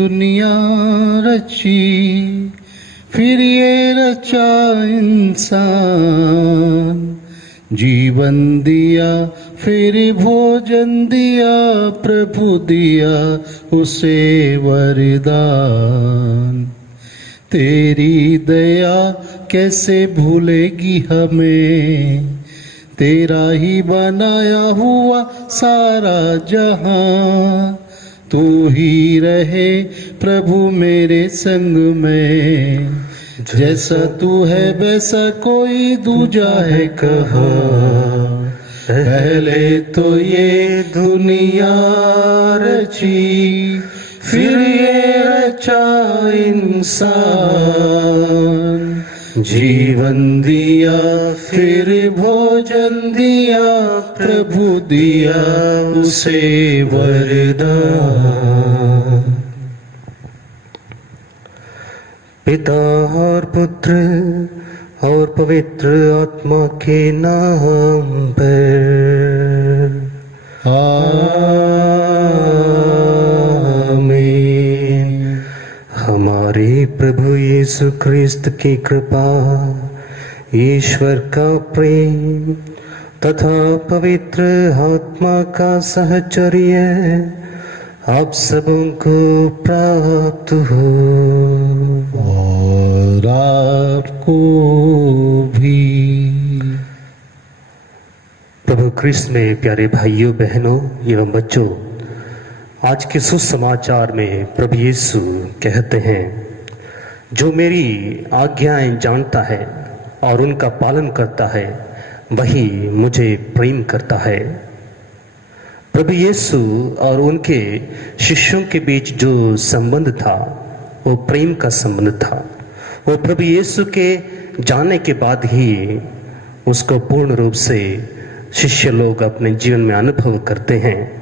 दुनिया रची, फिर ये रचा इंसान। जीवन दिया फिर भोजन दिया, प्रभु दिया उसे वरदान। तेरी दया कैसे भूलेगी हमें, तेरा ही बनाया हुआ सारा जहां। तू ही रहे प्रभु मेरे संग में, जैसा तू है वैसा कोई दूजा है कहाँ। पहले तो ये दुनिया रची, फिर ये रचा इंसान। जीवन दिया फिर भोजन दिया, प्रभु दिया उसे वरदान। पिता और पुत्र और पवित्र आत्मा के नाम पर आमीन। हमारे प्रभु यीशु ख्रिस्त की कृपा, ईश्वर का प्रेम तथा पवित्र आत्मा का सहचर्य आप सबों को प्राप्त हो और आपको भी। प्रभु ख्रिस्त में प्यारे भाइयों बहनों एवं बच्चों, आज के सुसमाचार में प्रभु यीशु कहते हैं, जो मेरी आज्ञाएं जानता है और उनका पालन करता है वही मुझे प्रेम करता है। प्रभु यीशु और उनके शिष्यों के बीच जो संबंध था वो प्रेम का संबंध था। वो प्रभु यीशु के जाने के बाद ही उसको पूर्ण रूप से शिष्य लोग अपने जीवन में अनुभव करते हैं।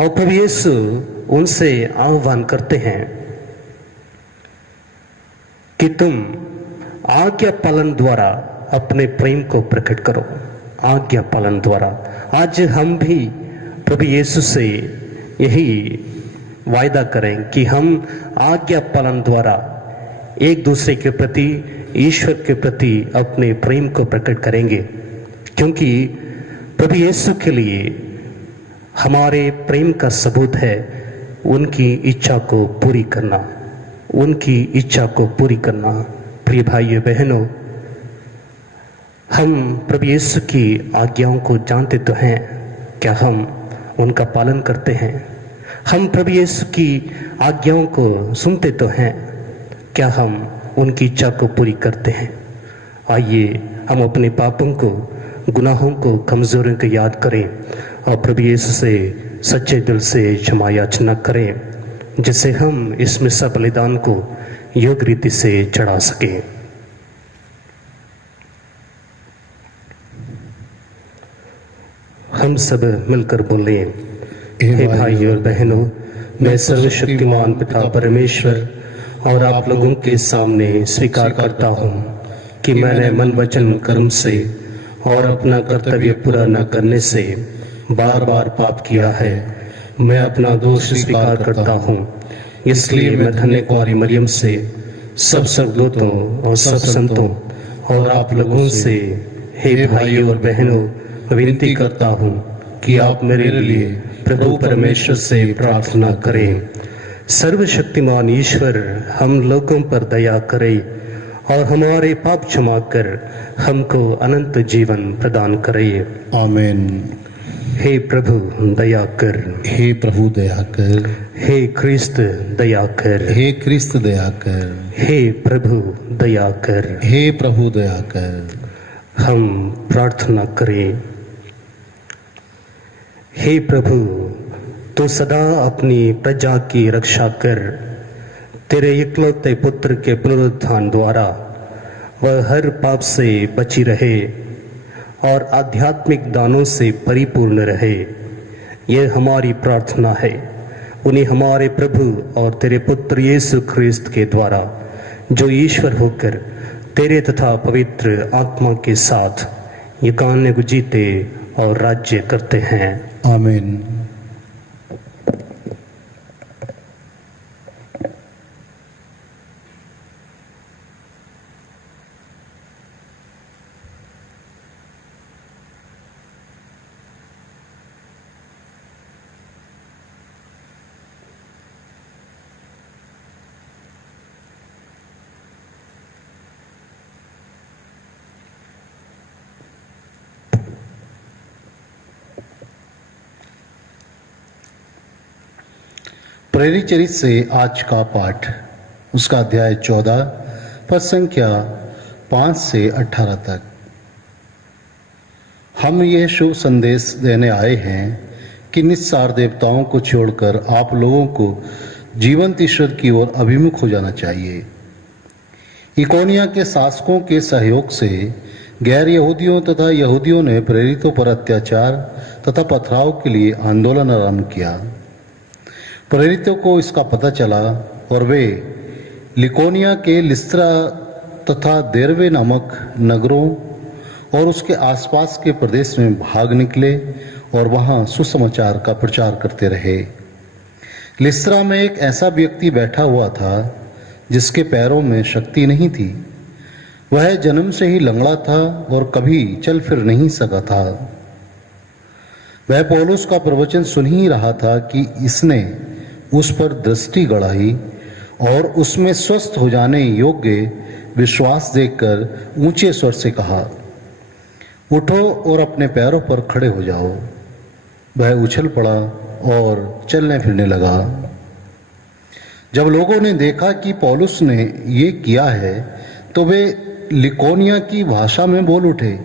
और प्रभु यीशु उनसे आह्वान करते हैं कि तुम आज्ञा पालन द्वारा अपने प्रेम को प्रकट करो। आज्ञा पालन द्वारा आज हम भी प्रभु यीशु से यही वायदा करें कि हम आज्ञा पालन द्वारा एक दूसरे के प्रति, ईश्वर के प्रति अपने प्रेम को प्रकट करेंगे, क्योंकि प्रभु यीशु के लिए हमारे प्रेम का सबूत है उनकी इच्छा को पूरी करना, उनकी इच्छा को पूरी करना। प्रिय भाइयों बहनों, हम प्रभु यीशु की आज्ञाओं को जानते तो हैं, क्या हम उनका पालन करते हैं? हम प्रभु यीशु की आज्ञाओं को सुनते तो हैं, क्या हम उनकी इच्छा को पूरी करते हैं? आइए हम अपने पापों को, गुनाहों को, कमजोरियों को याद करें और प्रभु यीशु से सच्चे दिल से क्षमा याचना करें, जिससे हम इसमें सब बलिदान को योग्य रीति से चढ़ा सकें। हम सब मिलकर बोले, हे भाइयों और बहनों, मैं सर्वशक्तिमान पिता परमेश्वर और आप लोगों के सामने स्वीकार करता हूँ कि मैंने मन वचन कर्म से और अपना कर्तव्य पूरा न करने से बार बार पाप किया है। मैं अपना दोष स्वीकार करता हूँ, इसलिए मैं धन्य कुंवारी मरियम से, सब दूतों और सब संतों और आप लोगों से, हे भाइयों और बहनों, विनती करता हूँ कि आप मेरे लिए प्रभु परमेश्वर से प्रार्थना करें। सर्वशक्तिमान ईश्वर हम लोगों पर दया करे और हमारे पाप क्षमा कर हमको अनंत जीवन प्रदान करे। आमीन। हे प्रभु दया कर, हे प्रभु दया कर, हे ख्रिस्त दया कर, हे ख्रिस्त दया कर, हे प्रभु दया कर, हे प्रभु दया कर। हम प्रार्थना करें। हे प्रभु, तू सदा अपनी प्रजा की रक्षा कर। तेरे इकलौते पुत्र के पुनरुत्थान द्वारा वह हर पाप से बची रहे और आध्यात्मिक दानों से परिपूर्ण रहे, यह हमारी प्रार्थना है। उन्हें हमारे प्रभु और तेरे पुत्र यीशु ख्रिस्त के द्वारा, जो ईश्वर होकर तेरे तथा पवित्र आत्मा के साथ युगान्युग जीते और राज्य करते हैं। आमीन। प्रेरित चरित से आज का पाठ, उसका अध्याय 14 पद संख्या 5 से 18 तक। हम ये शुभ संदेश देने आए हैं कि निस्सार देवताओं को छोड़कर आप लोगों को जीवंत ईश्वर की ओर अभिमुख हो जाना चाहिए। इकोनिया के शासकों के सहयोग से गैर यहूदियों तथा यहूदियों ने प्रेरितों पर अत्याचार तथा पथराव के लिए आंदोलन आरंभ किया। प्रेरितों को इसका पता चला और वे लिकोनिया के लिस्त्रा तथा देरवे नामक नगरों और उसके आसपास के प्रदेश में भाग निकले और वहां सुसमाचार का प्रचार करते रहे। लिस्त्रा में एक ऐसा व्यक्ति बैठा हुआ था जिसके पैरों में शक्ति नहीं थी। वह जन्म से ही लंगड़ा था और कभी चल फिर नहीं सका था। वह पौलुस का प्रवचन सुन ही रहा था कि इसने उस पर दृष्टि गड़ाई और उसमें स्वस्थ हो जाने योग्य विश्वास देखकर ऊंचे स्वर से कहा, उठो और अपने पैरों पर खड़े हो जाओ। वह उछल पड़ा और चलने फिरने लगा। जब लोगों ने देखा कि पौलुस ने ये किया है तो वे लिकोनिया की भाषा में बोल उठे,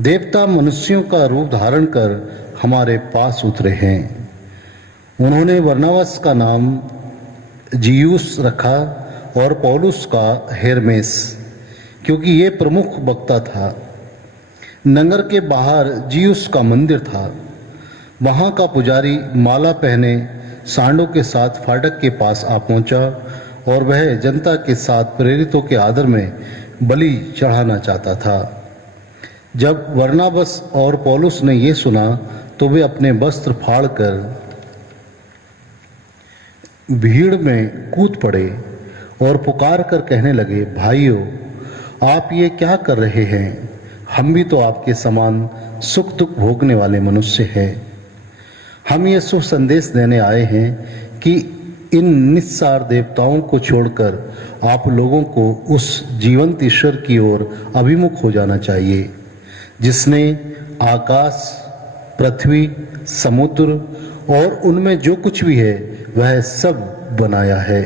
देवता मनुष्यों का रूप धारण कर हमारे पास उतरे हैं। उन्होंने बरनबास का नाम जियुस रखा और पौलुस का हेरमेस, क्योंकि ये प्रमुख वक्ता था। नगर के बाहर जियुस का मंदिर था। वहां का पुजारी माला पहने सांडों के साथ फाटक के पास आ पहुंचा और वह जनता के साथ प्रेरितों के आदर में बलि चढ़ाना चाहता था। जब बरनबास और पौलुस ने यह सुना तो वे अपने वस्त्र फाड़कर भीड़ में कूद पड़े और पुकार कर कहने लगे, भाइयों, आप ये क्या कर रहे हैं? हम भी तो आपके समान सुख दुख भोगने वाले मनुष्य हैं। हम ये शुभ संदेश देने आए हैं कि इन निस्सार देवताओं को छोड़कर आप लोगों को उस जीवंत ईश्वर की ओर अभिमुख हो जाना चाहिए जिसने आकाश, पृथ्वी, समुद्र और उनमें जो कुछ भी है वह सब बनाया है।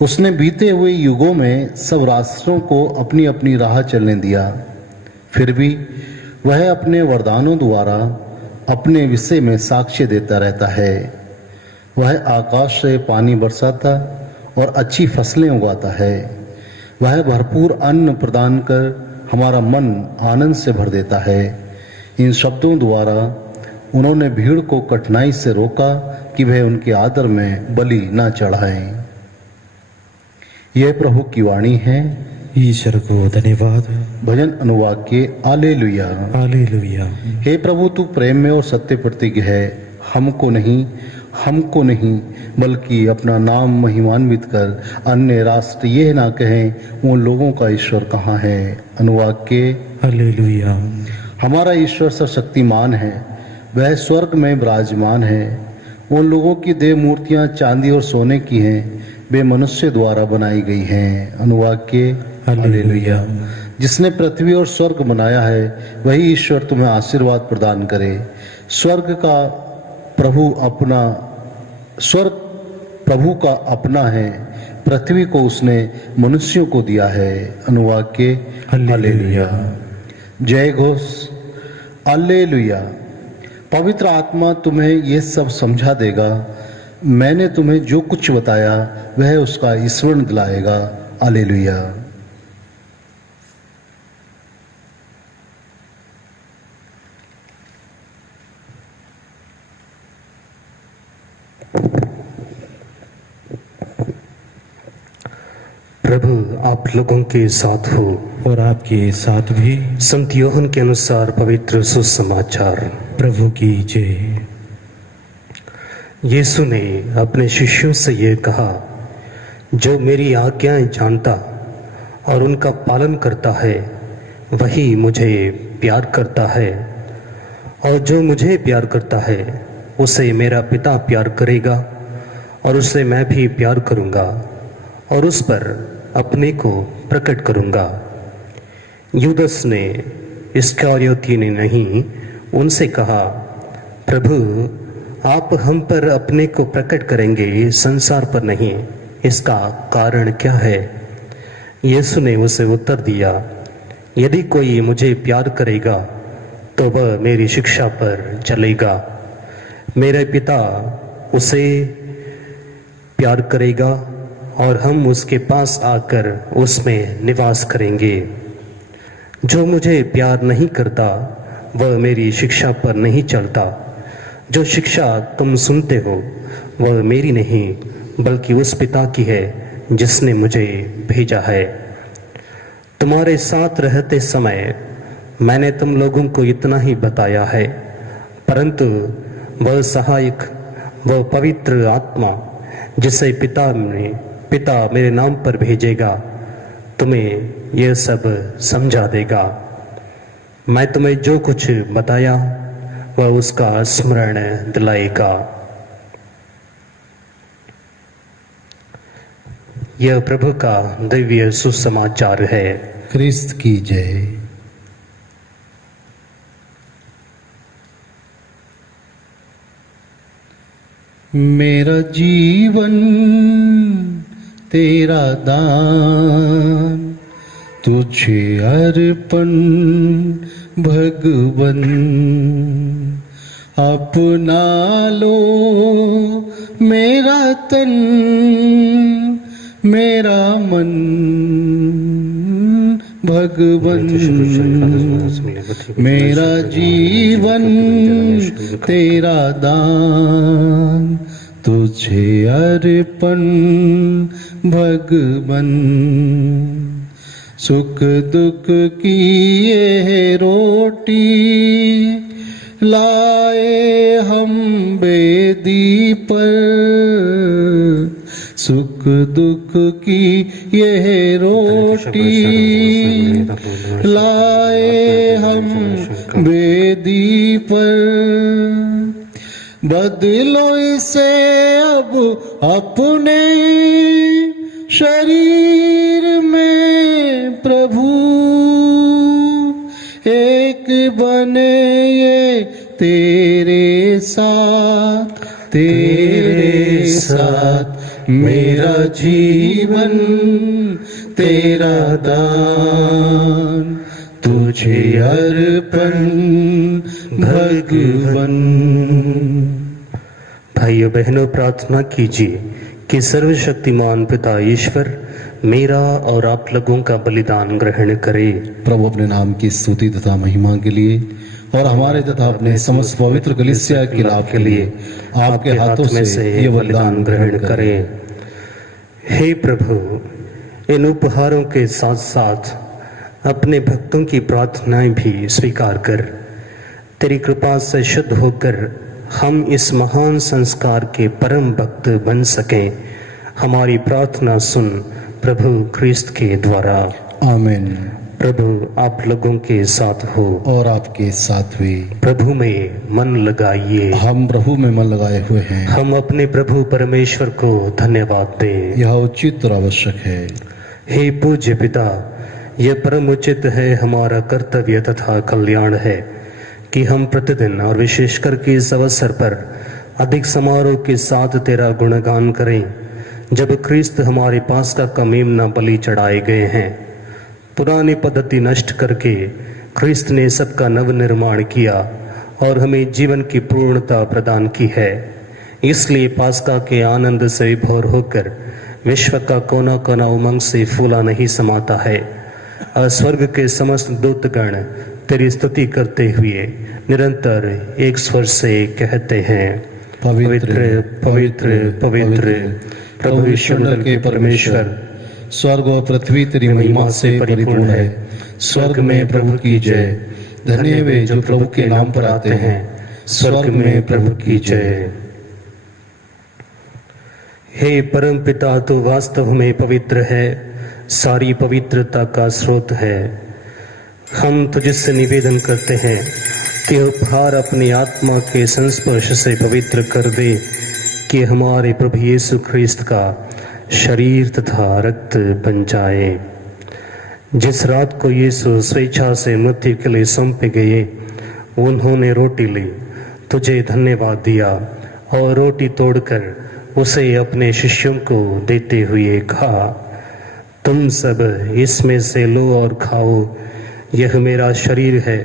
उसने बीते हुए युगों में सब राष्ट्रों को अपनी अपनी राह चलने दिया। फिर भी वह अपने वरदानों द्वारा अपने विषय में साक्ष्य देता रहता है। वह आकाश से पानी बरसाता और अच्छी फसलें उगाता है। वह भरपूर अन्न प्रदान कर हमारा मन आनंद से भर देता है। इन शब्दों द्वारा उन्होंने भीड़ को कठिनाई से रोका कि वह उनके आदर में बलि न चढ़ाएं। यह प्रभु की वाणी है। ईश्वर को धन्यवाद। भजन अनुवाक्य हालेलुया। हालेलुया। हे प्रभु, तू प्रेम में और सत्य प्रतिज्ञ है। हमको नहीं बल्कि अपना नाम महिमान्वित कर अन्य राष्ट्र यह ना कहें उन लोगों का ईश्वर कहाँ है। अनुवाक्य हालेलुया। हमारा ईश्वर सर्वशक्तिमान है, वह स्वर्ग में विराजमान है। उन लोगों की देव मूर्तियां चांदी और सोने की हैं, वे मनुष्य द्वारा बनाई गई हैं। अनुवाक्य हालेलुया। जिसने पृथ्वी और स्वर्ग बनाया है वही ईश्वर तुम्हें आशीर्वाद प्रदान करे। स्वर्ग प्रभु का अपना है, पृथ्वी को उसने मनुष्यों को दिया है। अनुवाक्य हालेलुया। जय घोष हालेलुया। पवित्र आत्मा तुम्हें यह सब समझा देगा। मैंने तुम्हें जो कुछ बताया वह उसका स्मरण दिलाएगा। हालेलुया। प्रभु आप लोगों के साथ हो और आपके साथ भी। संत योहन के अनुसार पवित्र सुसमाचार। प्रभु की जय। यीशु ने अपने शिष्यों से यह कहा, जो मेरी आज्ञाएं जानता और उनका पालन करता है वही मुझे प्यार करता है, और जो मुझे प्यार करता है उसे मेरा पिता प्यार करेगा, और उसे मैं भी प्यार करूंगा और उस पर अपने को प्रकट करूंगा। यूदस ने, इस्करियोती ने नहीं, उनसे कहा, प्रभु आप हम पर अपने को प्रकट करेंगे, संसार पर नहीं। इसका कारण क्या है? यीशु ने उसे उत्तर दिया, यदि कोई मुझे प्यार करेगा तो वह मेरी शिक्षा पर चलेगा। मेरे पिता उसे प्यार करेगा और हम उसके पास आकर उसमें निवास करेंगे। जो मुझे प्यार नहीं करता वह मेरी शिक्षा पर नहीं चलता। जो शिक्षा तुम सुनते हो वह मेरी नहीं बल्कि उस पिता की है जिसने मुझे भेजा है। तुम्हारे साथ रहते समय मैंने तुम लोगों को इतना ही बताया है, परंतु वह सहायक, वह पवित्र आत्मा जिसे पिता मेरे नाम पर भेजेगा, तुम्हें यह सब समझा देगा। मैं तुम्हें जो कुछ बताया वह उसका स्मरण दिलाएगा। यह प्रभु का दिव्य सुसमाचार है। क्रिस्त की जय। मेरा जीवन तेरा दान, तुझे अर्पण भगवन। अपना लो मेरा तन, मेरा मन भगवन। मेरा जीवन तेरा दान, तुझे अर्पण भगवन। सुख दुख की ये रोटी लाए हम बेदी पर, सुख दुख की यह रोटी लाए हम बेदी पर। बदलो इसे अब अपने शरीर में प्रभु, एक बने ये तेरे साथ, तेरे साथ। मेरा जीवन तेरा दान, तुझे अर्पण भगवन। भाइयों बहनों, प्रार्थना कीजिए कि सर्वशक्तिमान पिता ईश्वर मेरा और आप लोगों का बलिदान ग्रहण करे। प्रभु अपने नाम की स्तुति तथा महिमा के लिए और हमारे तथा अपने समस्त पवित्र कलीसिया के लाभ के लिए आपके हाथों से ये बलिदान ग्रहण करें। हे प्रभु, इन उपहारों के साथ साथ अपने भक्तों की प्रार्थनाएं भी स्वीकार कर तेरी कृपा से शुद्ध होकर हम इस महान संस्कार के परम भक्त बन सकें। हमारी प्रार्थना सुन प्रभु ख्रिस्त के द्वारा। आमीन। प्रभु आप लोगों के साथ हो और आपके साथ भी। प्रभु में मन लगाइए। हम प्रभु में मन लगाए हुए हैं। हम अपने प्रभु परमेश्वर को धन्यवाद दें। यह उचित और आवश्यक है। हे पूज्य पिता, यह परम उचित है, हमारा कर्तव्य तथा कल्याण है कि हम प्रतिदिन और विशेष करके इस अवसर पर अधिक समारोह के साथ तेरा गुणगान करें, जब ख्रिस्त हमारे पास्का का मेमना बलि चढ़ाए गए हैं। पुरानी पद्धति नष्ट करके ख्रिस्त ने सबका नव निर्माण किया और हमें जीवन की पूर्णता प्रदान की है। इसलिए पास्का के आनंद से विभोर होकर विश्व का कोना कोना उमंग से फूला नहीं समाता है। और स्वर्ग के समस्त दूतगण तेरी स्तुति करते हुए निरंतर एक स्वर से कहते हैं, पवित्र पवित्र पवित्र प्रभु विश्वमंडल के परमेश्वर, स्वर्ग और पृथ्वी तेरी महिमा से परिपूर्ण है। स्वर्ग में प्रभु की जय। धन्य वे जो प्रभु के नाम पर आते हैं। स्वर्ग में प्रभु की जय। हे परम पिता, तू वास्तव में पवित्र है, सारी पवित्रता का स्रोत है। हम तुझसे निवेदन करते हैं कि उपहार अपनी आत्मा के संस्पर्श से पवित्र कर दे, कि हमारे प्रभु यीशु ख्रिस्त का शरीर तथा रक्त बन जाए। जिस रात को यीशु स्वेच्छा से मृत्यु के लिए सौंपे गए, उन्होंने रोटी ली, तुझे धन्यवाद दिया और रोटी तोड़कर उसे अपने शिष्यों को देते हुए कहा, तुम सब इसमें से लो और खाओ, यह मेरा शरीर है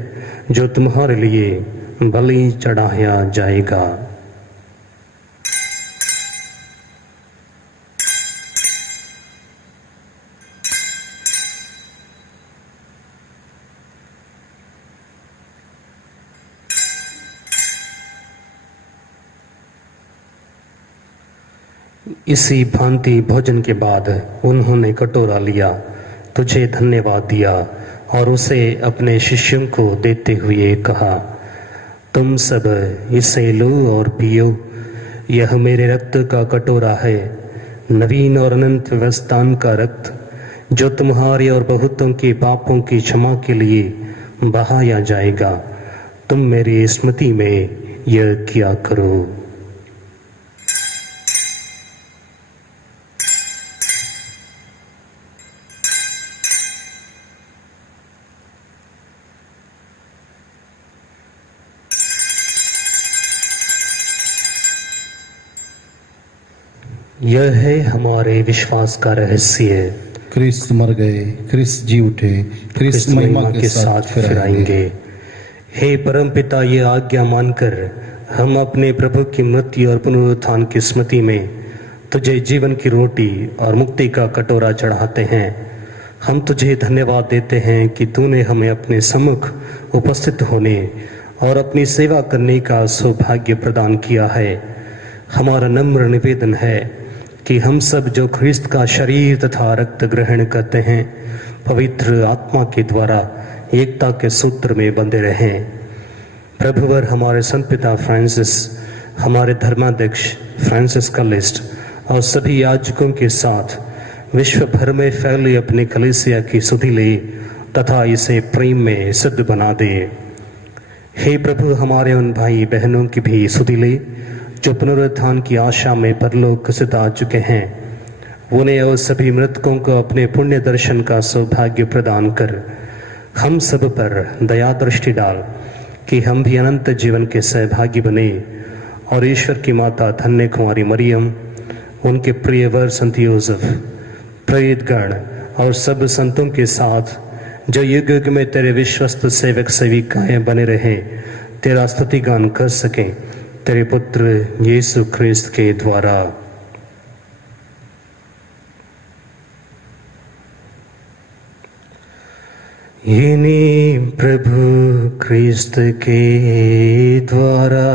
जो तुम्हारे लिए बलि चढ़ाया जाएगा। इसी भांति भोजन के बाद उन्होंने कटोरा लिया, तुझे धन्यवाद दिया और उसे अपने शिष्यों को देते हुए कहा, तुम सब इसे लो और पियो, यह मेरे रक्त का कटोरा है, नवीन और अनंत व्यवस्थान का रक्त, जो तुम्हारे और बहुतों के पापों की क्षमा के लिए बहाया जाएगा। तुम मेरी स्मृति में यह किया करो। यह है हमारे विश्वास का रहस्य। क्रिस्त मर गए, क्रिस्त जी उठे, क्रिस्त महिमा के साथ फिर आएंगे। हे परमपिता, ये आज्ञा मानकर हम अपने प्रभु की मृत्यु और पुनरुत्थान की स्मृति में तुझे जीवन की रोटी और मुक्ति का कटोरा चढ़ाते हैं। हम तुझे धन्यवाद देते हैं कि तूने हमें अपने सम्मुख उपस्थित होने और अपनी सेवा करने का सौभाग्य प्रदान किया है। हमारा नम्र निवेदन है कि हम सब जो ख्रिस्त का शरीर तथा रक्त ग्रहण करते हैं, पवित्र आत्मा के द्वारा एकता के सूत्र में बंधे रहें। प्रभुवर हमारे संत पिता फ्रांसिस, हमारे धर्माध्यक्ष फ्रांसिस कालिस्ट और सभी याजकों के साथ विश्व भर में फैली अपनी कलीसिया की सुधि ले तथा इसे प्रेम में सिद्ध बना दे। हे प्रभु, हमारे उन भाई बहनों की भी सुधि ले जो पुनरुत्थान की आशा में परलोक स्थित आ चुके हैं। उन्हें और सभी मृतकों को अपने पुण्य दर्शन का सौभाग्य प्रदान कर हम सब पर दया दृष्टि डाल कि हम भी अनंत जीवन के सहभागी बने और ईश्वर की माता धन्य कुमारी मरियम, उनके प्रिय वर संत योसेफ, प्रेरित गण और सब संतों के साथ जो युग युग में तेरे विश्वस्त सेवक सेविकाएं बने रहे, तेरा स्तुति गान कर सके तेरे पुत्र यीशु ख्रिस्त के द्वारा। इन्हीं प्रभु ख्रिस्त के द्वारा,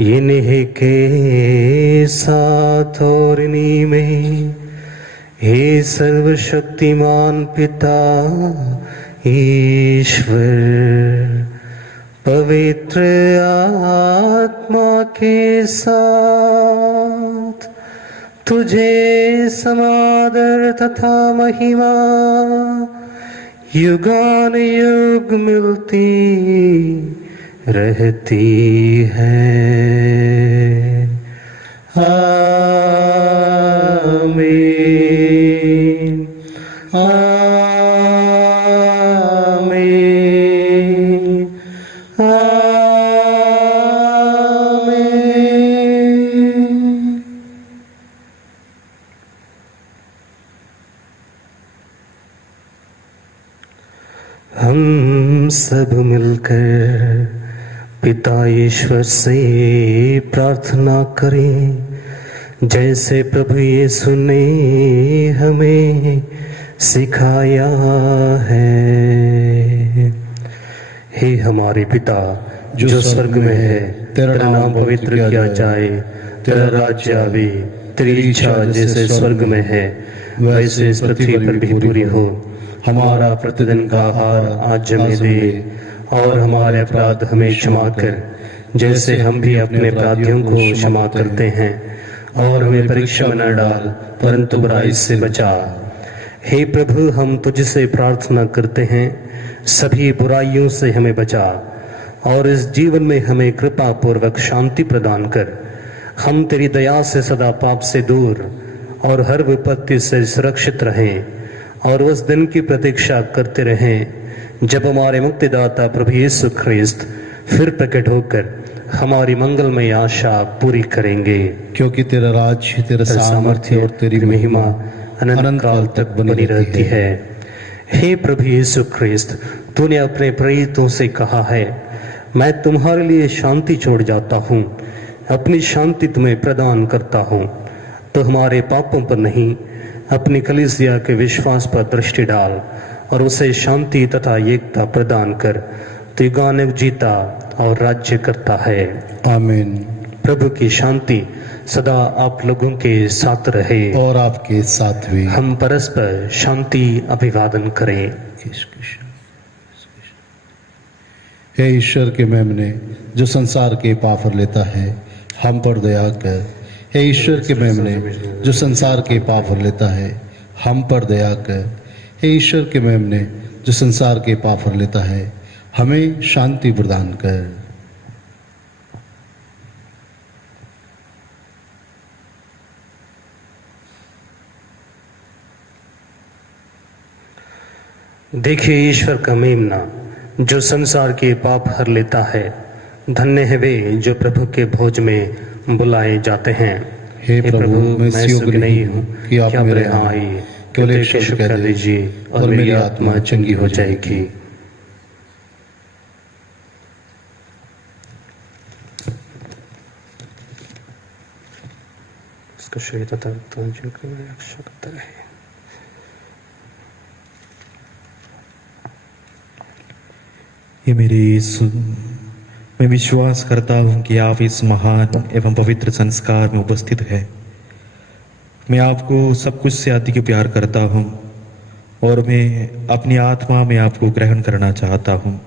इन्हीं के साथ और इन्हीं में, हे सर्वशक्तिमान पिता ईश्वर, पवित्र आत्मा के साथ तुझे समादर तथा महिमा युगान युग मिलती रहती है। आमीन, आमीन, आमीन। हम सब मिलकर पिता ईश्वर से प्रार्थना करें, जैसे प्रभु यीशु ने हमें सिखाया है। हे हमारे पिता जो स्वर्ग में है, तेरा नाम पवित्र किया जाए, तेरा राज्य आवे, तेरी इच्छा जैसे स्वर्ग में है वैसे इस पृथ्वी पर भी पूरी हो। हमारा प्रतिदिन का आहार आज हमें दे और हमारे अपराध हमें क्षमा कर, जैसे हम भी अपने अपराधियों को क्षमा करते हैं, और हमें परीक्षा में न डाल परंतु बुराई से बचा। हे प्रभु, हम तुझसे प्रार्थना करते हैं, सभी बुराइयों से हमें बचा और इस जीवन में हमें कृपा पूर्वक शांति प्रदान कर। हम तेरी दया से सदा पाप से दूर और हर विपत्ति से सुरक्षित रहें और उस दिन की प्रतीक्षा करते रहें जब हमारे मुक्तिदाता प्रभु यीशु ख्रिस्त फिर प्रकट होकर हमारी मंगलमय आशा पूरी करेंगे, क्योंकि तेरा राज्य, तेरा सामर्थ्य और तेरी महिमा अनंत काल तक बनी रहती है। हे प्रभु यीशु ख्रिस्त, तूने अपने प्रेरितों से कहा है, मैं तुम्हारे लिए शांति छोड़ जाता हूँ, अपनी शांति तुम्हें प्रदान करता हूँ। तो हमारे पापों पर नहीं, अपनी कलीसिया के विश्वास पर दृष्टि डाल और उसे शांति तथा एकता प्रदान कर। तू युगानुग जीता और राज्य करता है। आमीन। प्रभु की शांति सदा आप लोगों के साथ रहे और आपके साथ भी। हम परस्पर शांति अभिवादन करें। हे ईश्वर के मेमने, जो संसार के पाप हर लेता है, हम पर दया कर। हे ईश्वर के मेमने, जो संसार के पाप हर लेता है, हम पर दया कर। हे ईश्वर के मेमने, जो संसार के पाप हर लेता है, हमें शांति प्रदान कर। देखिए ईश्वर का मेमना, जो संसार के पाप हर लेता है। धन्य है वे जो प्रभु के भोज में बुलाए जाते हैं। हे प्रभु, मैं इस योग्य नहीं हूँ कि आप मेरे यहाँ आइए, केवल एक शब्द कह दीजिए और मेरी आत्मा चंगी हो जाएगी। इसका शरीर तथा रक्षा करता रहे। ये मेरे यीशु, मैं विश्वास करता हूँ कि आप इस महान एवं पवित्र संस्कार में उपस्थित हैं। मैं आपको सब कुछ से अधिक प्यार करता हूँ और मैं अपनी आत्मा में आपको ग्रहण करना चाहता हूँ,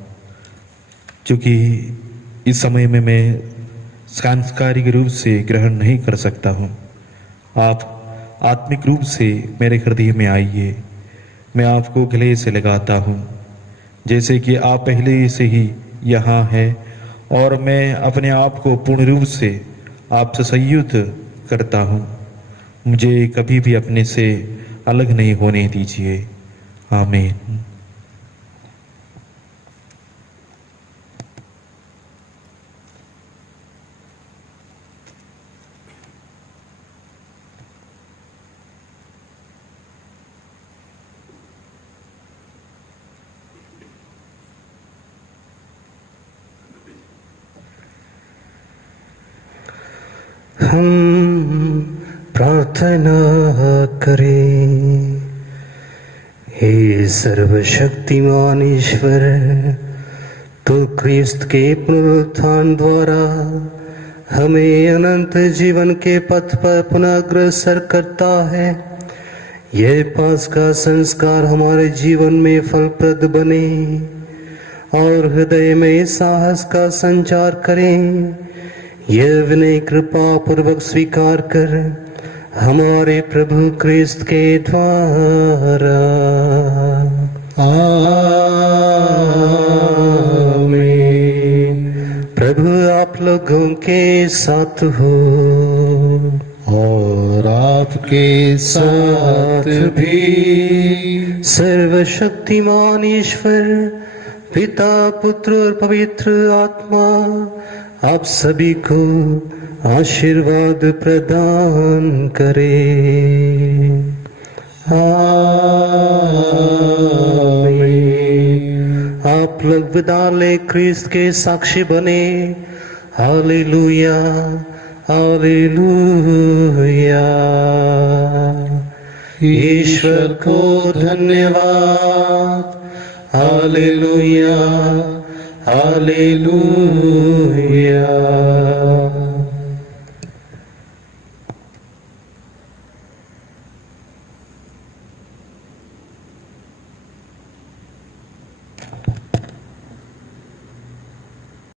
क्योंकि इस समय में मैं सांस्कारिक रूप से ग्रहण नहीं कर सकता हूँ। आप आत्मिक रूप से मेरे हृदय में आइए। मैं आपको गले से लगाता हूँ, जैसे कि आप पहले से ही यहाँ हैं, और मैं अपने आप को पूर्ण रूप से आपसे संयुक्त करता हूँ। मुझे कभी भी अपने से अलग नहीं होने दीजिए। आमीन। हम प्रार्थना करें। हे सर्वशक्तिमान ईश्वर, तो ख्रिस्त के पुनरुत्थान द्वारा हमें अनंत जीवन के पथ पर पुनः अग्रसर करता है। यह पास्का संस्कार हमारे जीवन में फलप्रद बने और हृदय में साहस का संचार करें। यह विनय कृपा पूर्वक स्वीकार कर हमारे प्रभु ख्रिस्त के द्वारा। आमीन। प्रभु आप लोगों के साथ हो और आपके साथ भी। सर्वशक्तिमान ईश्वर पिता, पुत्र और पवित्र आत्मा आप सभी को आशीर्वाद प्रदान करे। आमीन। आप लोग विदा ले ख्रिस्त के साक्षी बने। Hallelujah, hallelujah. ईश्वर को धन्यवाद। Hallelujah, hallelujah.